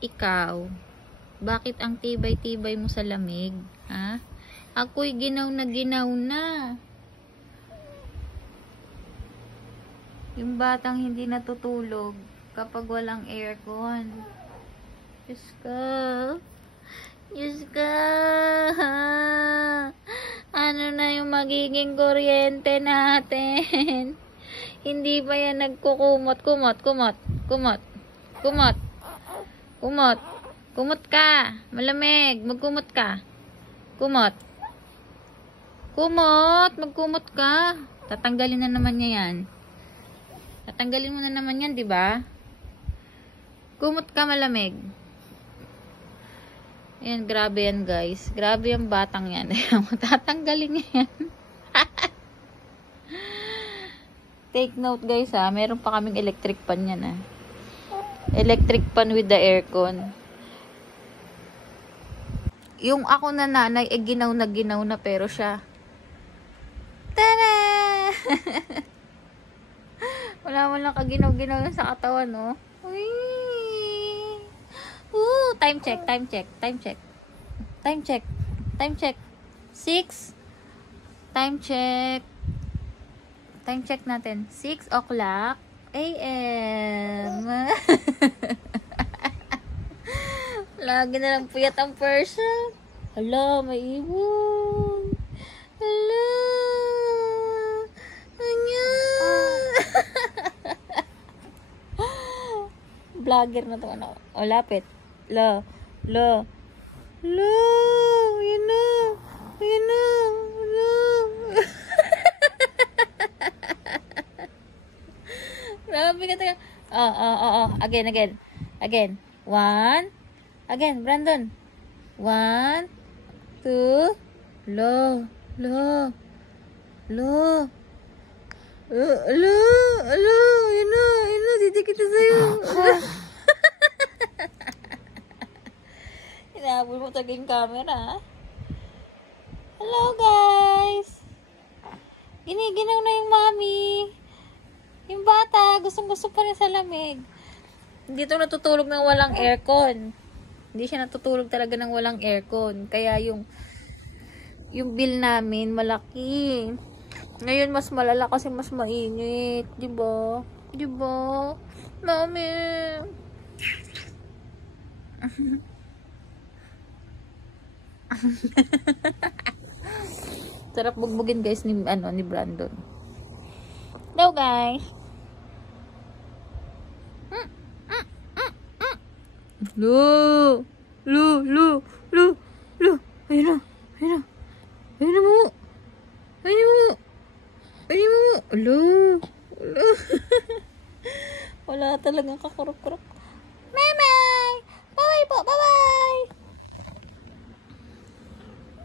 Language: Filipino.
Ikaw, bakit ang tibay-tibay mo sa lamig? Ha? Ako'y ginaw na ginaw na. Yung batang hindi natutulog kapag walang aircon. Diyos ka. Diyos ka. Ano na yung magiging kuryente natin? Hindi ba yan nagkukumot? Kumot. Kumot ka. Malamig. Magkumot ka. Kumot. Magkumot ka. Tatanggalin na naman niya yan. Tatanggalin mo na naman yan, di ba? Kumot ka, malamig. Ayan, grabe yan, guys. Grabe yung batang yan. Tatanggalin niya yan. Take note, guys, ha. Meron pa kaming electric pan yan, ha. Electric pan with the aircon. Yung ako na nanay, ginaw na pero siya. Tada! Wala mo lang kaginaw-ginaw sa katawan, no? Uy! Time check. 6. Time check natin. 6 o'clock AM. Lagi na lang puyat ang person. Hala, may ibon. Hala. Anya. Vlogger na to, ano. O, lapit. Lo. Yan na. Lo. Grabe ka taga. Again. 1. Again, Brandon. 1, 2. Lo. Yan na, didikit na sa'yo. Hinabol mo talaga yung camera. Hello, guys. Giniginaw na yung mami. Yung bata, gustong-gusto pa rin sa lamig. Hindi ito natutulog ng walang aircon. Hindi siya natutulog talaga ng walang aircon. Kaya yung bill namin malaki. Ngayon mas malala kasi mas mainit, 'di ba? Mami. Sarap bugbugin, guys, ni Brandon. Hello, guys. Lu. Ayun na mo. Lu. Wala talagang kakurok-kurok. Bye-bye. Bye-bye po. Bye-bye.